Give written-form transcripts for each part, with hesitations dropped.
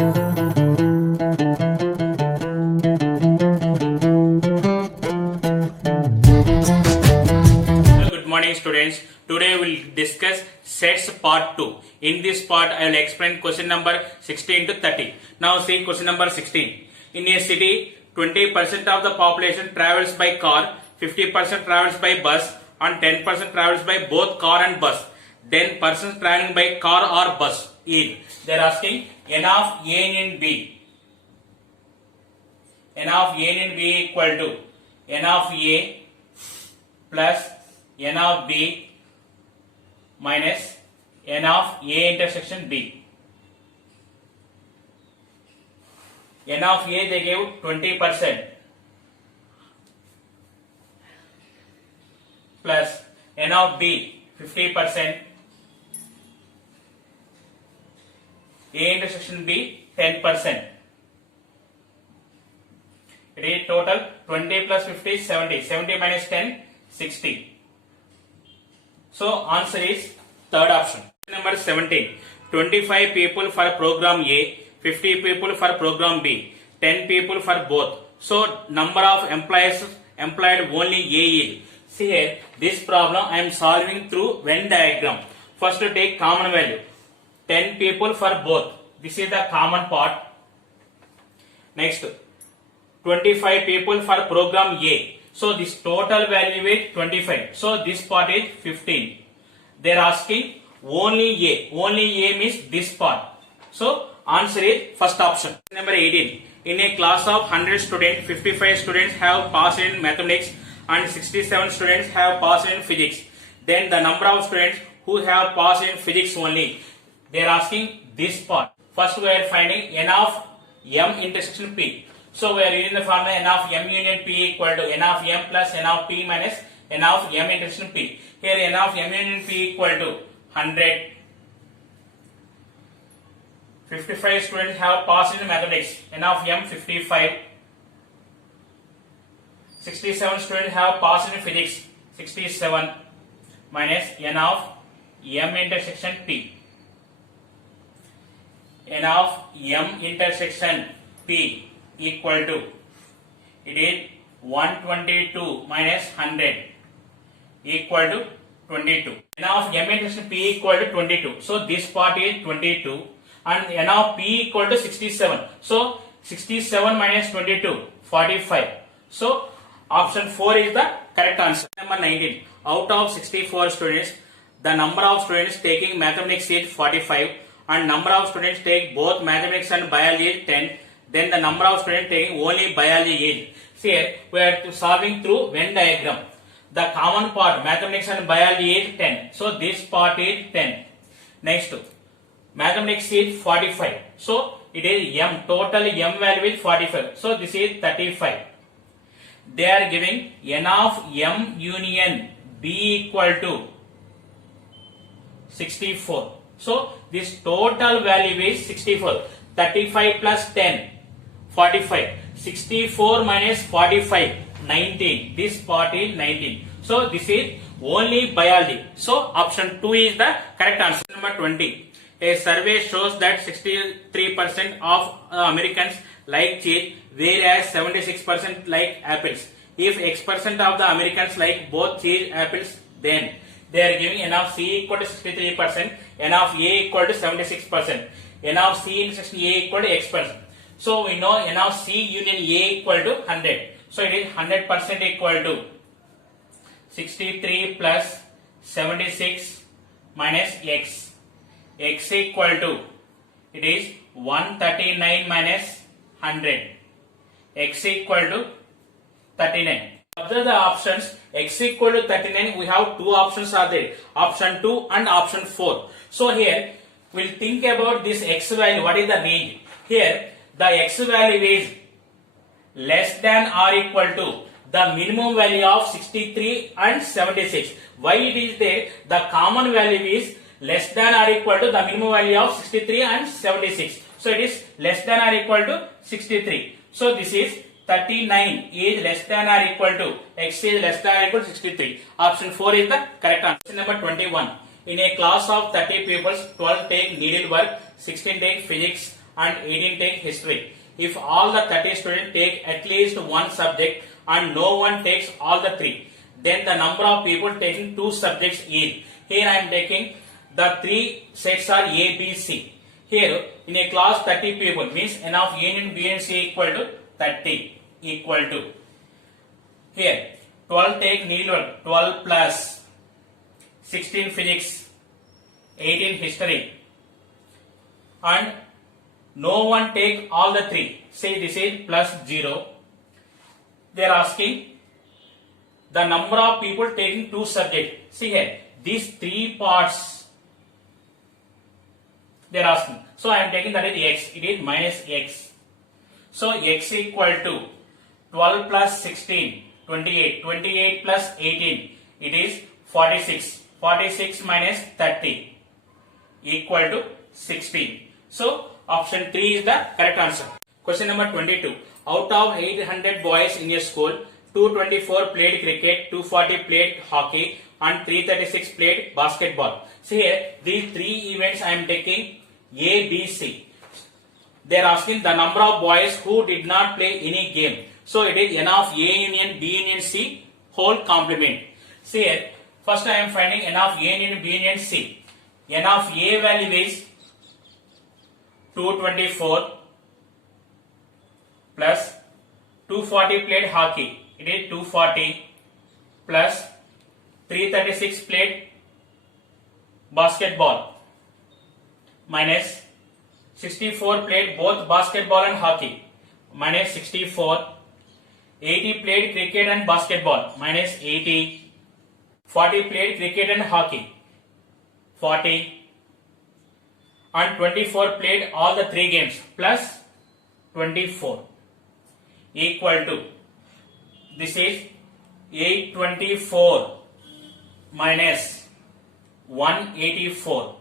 Good morning students. Today we will discuss sets part 2. In this part I will explain question number 16 to 30. Now see question number 16. In a city, 20% of the population travels by car, 50% travels by bus and 10% travels by both car and bus. Then persons traveling by car or bus is. They are asking n of A in B. N of A in B equal to n of A plus n of B minus n of A intersection B. N of A they gave 20% plus n of B 50%, A intersection B 10%. It is total 20 plus 50 70. 70 minus 10 60. So answer is third option. Number 17. 25 people for program A, 50 people for program B, 10 people for both. So number of employees employed only A is. See here, this problem I am solving through Venn diagram. First to take common value. 10 people for both. This is the common part. Next, 25 people for program A. So this total value is 25. So this part is 15. They are asking only A. Only A means this part. So answer is first option. Number 18. In a class of 100 students, 55 students have passed in mathematics and 67 students have passed in physics. Then the number of students who have passed in physics only. They are asking this part. First we are finding n of m intersection p. So we are using the formula n of m union p equal to n of m plus n of p minus n of m intersection p. Here n of m union p equal to 100. 55 students have passed in mathematics. N of m 55. 67 students have passed in physics. 67 minus n of m intersection p. N of m intersection p equal to, it is 122 minus 100 equal to 22. N of m intersection p equal to 22. So this part is 22 and n of p equal to 67. So 67 minus 22 45. So option 4 is the correct answer. Number 19. Out of 64 students, the number of students taking mathematics is 45 and number of students take both mathematics and biology is 10. Then the number of students taking only biology is. See here, we are solving through Venn diagram. The common part mathematics and biology is 10. So this part is 10. Next, mathematics is 45. So it is m. Total m value is 45. So this is 35. They are giving n of m union b equal to 64. So this total value is 64. 35 plus 10 45. 64 minus 45 19. This part is 19. So this is only biology. So option 2 is the correct answer. Number 20. A survey shows that 63% of Americans like cheese, whereas 76% like apples. If X% of the Americans like both cheese apples, then they are giving n of C equal to 63%, n of A equal to 76%, n of C intersection A equal to X%. So we know n of C union A equal to 100. So it is 100% equal to 63 plus 76 minus X. X equal to, it is 139 minus 100. X equal to 39. Observe the options. X equal to 39. We have two options are there. Option 2 and option 4. So here we'll think about this X value. What is the range? Here the X value is less than or equal to the minimum value of 63 and 76. Why it is there? The common value is less than or equal to the minimum value of 63 and 76. So it is less than or equal to 63. So this is 39 is less than or equal to X is less than or equal to 63. Option 4 is the correct answer. Question number 21. In a class of 30 pupils, 12 take needlework, 16 take physics and 18 take history. If all the 30 students take at least one subject and no one takes all the three, then the number of people taking two subjects is. Here I am taking the three sets are A, B, C. Here in a class 30 people means N of A and B and C equal to 30 equal to. Here 12 take needle 12 plus 16 physics, 18 history, and no one take all the three. Say this is plus 0. They are asking the number of people taking two subjects. See here, these three parts they are asking. So I am taking that is x. It is minus x. So x equal to 12 plus 16, 28. 28 plus 18, it is 46. 46 minus 30 equal to 16. So option 3 is the correct answer. Question number 22. Out of 800 boys in a school, 224 played cricket, 240 played hockey, and 336 played basketball. See here, these three events I am taking A, B, C. They are asking the number of boys who did not play any game. So it is N of A union B union C whole complement. See here, first I am finding N of A union B union C. N of A value is 224 plus 240 played hockey. It is 240 plus 336 played basketball minus 64 played both basketball and hockey minus 64, 80 played cricket and basketball minus 80, 40 played cricket and hockey 40, and 24 played all the three games plus 24 equal to, this is 824 minus 184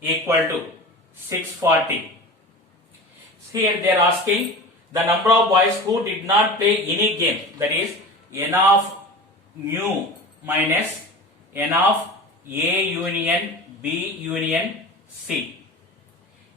equal to 640. Here they are asking the number of boys who did not play any game, that is N of mu minus N of A union B union C.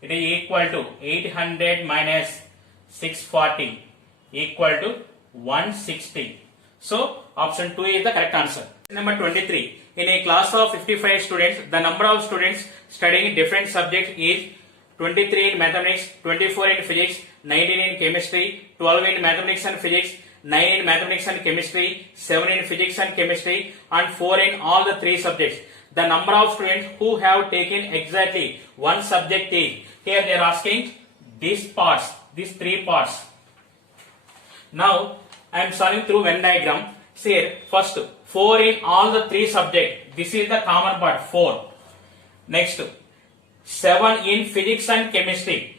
It is equal to 800 minus 640 equal to 160. So option 2 is the correct answer. Number 23. In a class of 55 students, the number of students studying different subjects is 23 in mathematics, 24 in physics, 19 in chemistry, 12 in mathematics and physics, 9 in mathematics and chemistry, 7 in physics and chemistry, and 4 in all the three subjects. The number of students who have taken exactly one subject is. Here they are asking these parts, these three parts. Now I am solving through Venn diagram. See here, first 4 in all the three subjects. This is the common part, 4. Next 7 in physics and chemistry.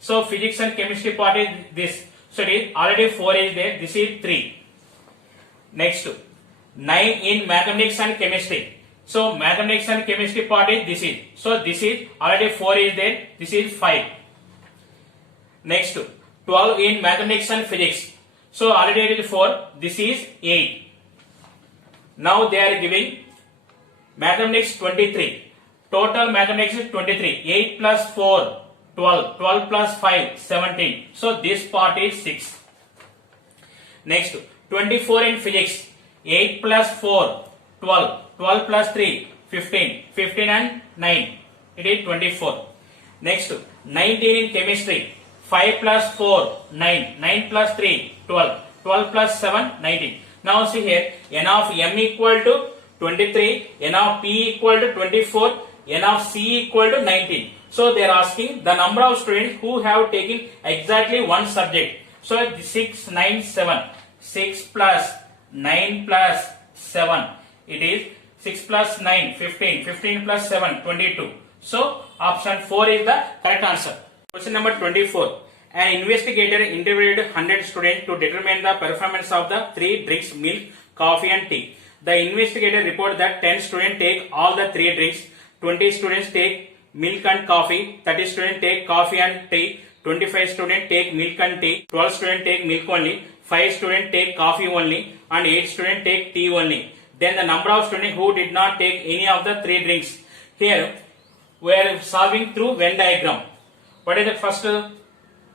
So physics and chemistry part is this. So it is already 4 is there. This is 3. Next 9 in mathematics and chemistry. So mathematics and chemistry part is this is. So this is already 4 is there. This is 5. Next 12 in mathematics and physics. So already it is 4. This is 8. Now they are giving mathematics 23. Total mathematics is 23. 8 plus 4, 12. 12 plus 5, 17. So this part is 6. Next 24 in physics. 8 plus 4, 12. 12 plus 3, 15. 15 and 9. It is 24. Next 19 in chemistry. 5 plus 4, 9. 9 plus 3, 12. 12 plus 7, 19. Now see here, N of M equal to 23, N of P equal to 24, N of C equal to 19. So they are asking the number of students who have taken exactly one subject. So 6, 9, 7. 6 plus 9 plus 7. It is 6 plus 9, 15. 15 plus 7, 22. So option 4 is the correct answer. Question number 24. An investigator interviewed 100 students to determine the performance of the three drinks, milk, coffee and tea. The investigator reported that 10 students take all the three drinks, 20 students take milk and coffee, 30 students take coffee and tea, 25 students take milk and tea, 12 students take milk only, 5 students take coffee only, and 8 students take tea only. Then the number of students who did not take any of the three drinks. Here we are solving through Venn diagram. What is the first?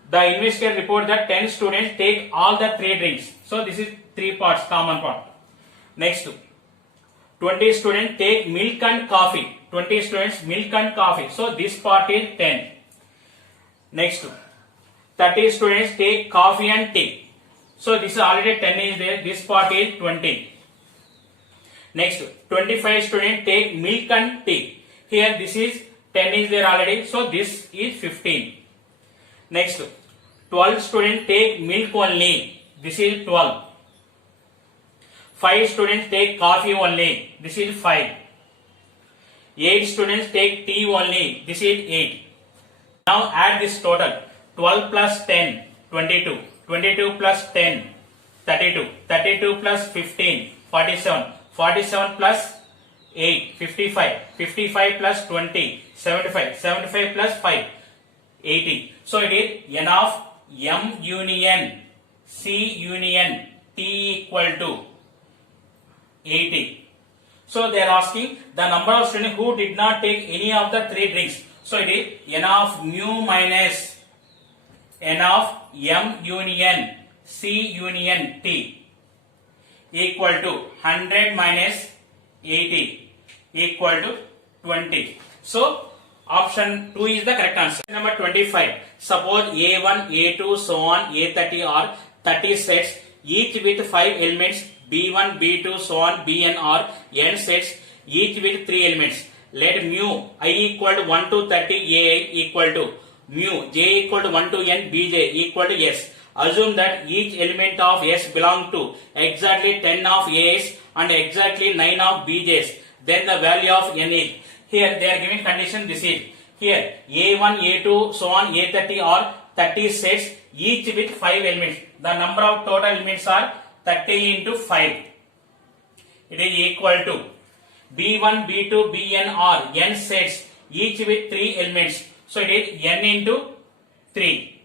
The investigator report that 10 students take all the 3 drinks. So this is 3 parts, common part. Next, 20 students take milk and coffee. 20 students milk and coffee. So this part is 10. Next, 30 students take coffee and tea. So this is already 10 is there. This part is 20. Next, 25 students take milk and tea. Here this is 10 is there already. So this is 15. Next, 12 students take milk only. This is 12. 5 students take coffee only. This is 5. 8 students take tea only. This is 8. Now add this total. 12 plus 10, 22. 22 plus 10, 32. 32 plus 15, 47. 47 plus 8, 55. 55 plus 20, 75. 75 plus 5, 80. So it is n of M union C union T equal to 80. So they are asking the number of students who did not take any of the 3 drinks. So it is n of mu minus n of M union C union T equal to 100 minus 80 equal to 20. So option 2 is the correct answer. Number 25. Suppose A1, A2, so on, A30 are 30 sets, each with 5 elements, B1, B2, so on, Bn are n sets, each with 3 elements. Let mu I equal to 1 to 30 AI equal to mu j equal to 1 to n bj equal to s. Assume that each element of s belong to exactly 10 of a's and exactly 9 of bj's. Then the value of n is. Here they are giving condition. This is here a1, a2, so on, a30 are 30 sets, each with 5 elements. The number of total elements are 30 into 5. It is equal to b1, b2, bn are n sets, each with 3 elements. So it is n into 3.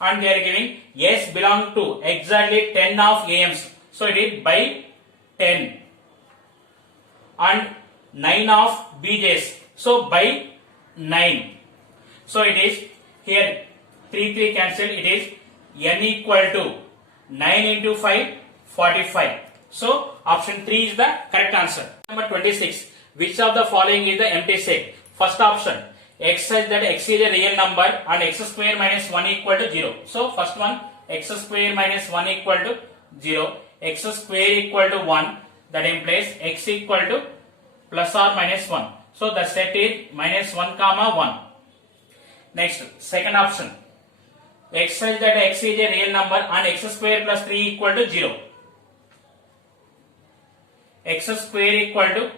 And they are giving s belong to exactly 10 of am's. So it is by 10. And 9 of bj's. So by 9. So it is here 3 cancelled. It is n equal to 9 into 5, 45. So option 3 is the correct answer. Number 26. Which of the following is the empty set? First option. X such that x is a real number and x square minus 1 equal to 0. So first one, x square minus 1 equal to 0. X square equal to 1. That implies x equal to plus or minus 1. So the set is minus 1 comma 1. Next, second option. X such that x is a real number and x square plus 3 equal to 0. X square equal to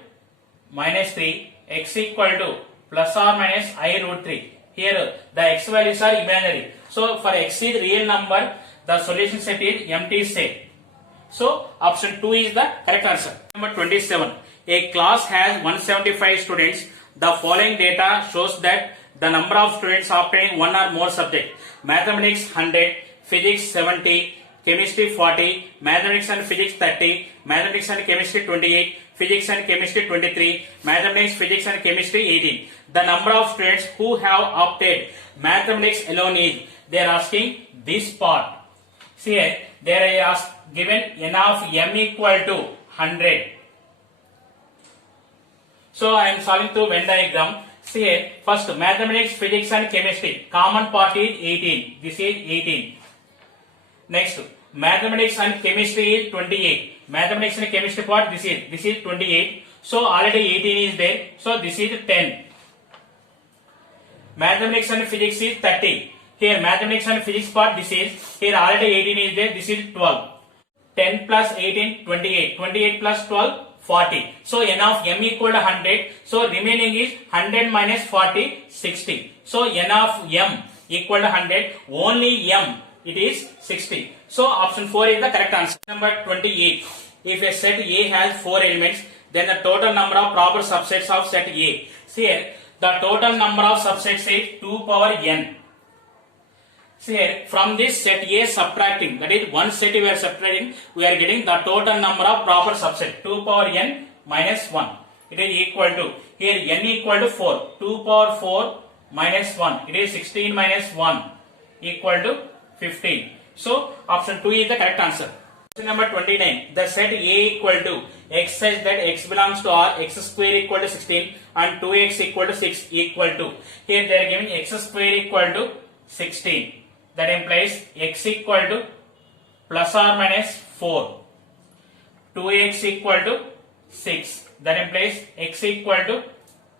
minus 3. X equal to plus or minus I root 3. Here the x values are imaginary. So for x is real number, the solution set is empty set. So option 2 is the correct answer. Number 27. A class has 175 students. The following data shows that the number of students obtaining one or more subject. Mathematics 100, physics 70, chemistry 40, mathematics and physics 30, mathematics and chemistry 28, physics and chemistry 23, mathematics, physics and chemistry 18. The number of students who have opted mathematics alone is, they are asking this part. See here, they are given n of m equal to 100. So I am solving through Venn diagram. See here, first mathematics, physics and chemistry. Common part is 18. This is 18. Next, mathematics and chemistry is 28. Mathematics and chemistry part, this is 28. So already 18 is there. So this is 10. Mathematics and physics is 30. Here mathematics and physics part, this is. Here already 18 is there. This is 12. 10 plus 18, 28. 28 plus 12, 40. So n of m equal to 100. So remaining is 100 minus 40, 60. So n of m equal to 100. Only m, it is 60. So option 4 is the correct answer. Number 28. If a set A has 4 elements, then the total number of proper subsets of set A. See here, the total number of subsets is 2 power n. See here, from this set A subtracting, that is one set we are subtracting, we are getting the total number of proper subset, 2 power n minus 1. It is equal to, here n equal to 4, 2 power 4 minus 1. It is 16 minus 1 equal to 15. So option 2 is the correct answer. Question number 29. The set A equal to x such that x belongs to R, x square equal to 16 and 2x equal to 6 equal to. Here they are giving x square equal to 16. That implies x equal to plus or minus 4. 2x equal to 6. That implies x equal to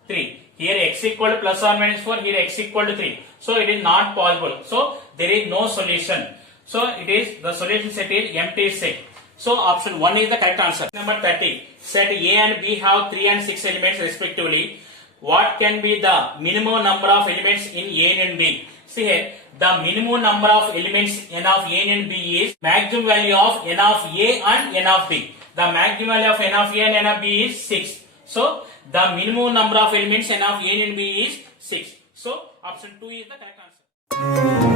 3. Here x equal to plus or minus 4, here x equal to 3. So it is not possible. So there is no solution. So it is the solution set is empty set. So option 1 is the correct answer. Number 30. Set A and B have 3 and 6 elements respectively. What can be the minimum number of elements in A and B? See here, the minimum number of elements n of A and B is maximum value of n of A and n of B. The maximum value of n of A and n of B is 6. So the minimum number of elements n of A and B is 6. So option 2 is the correct answer.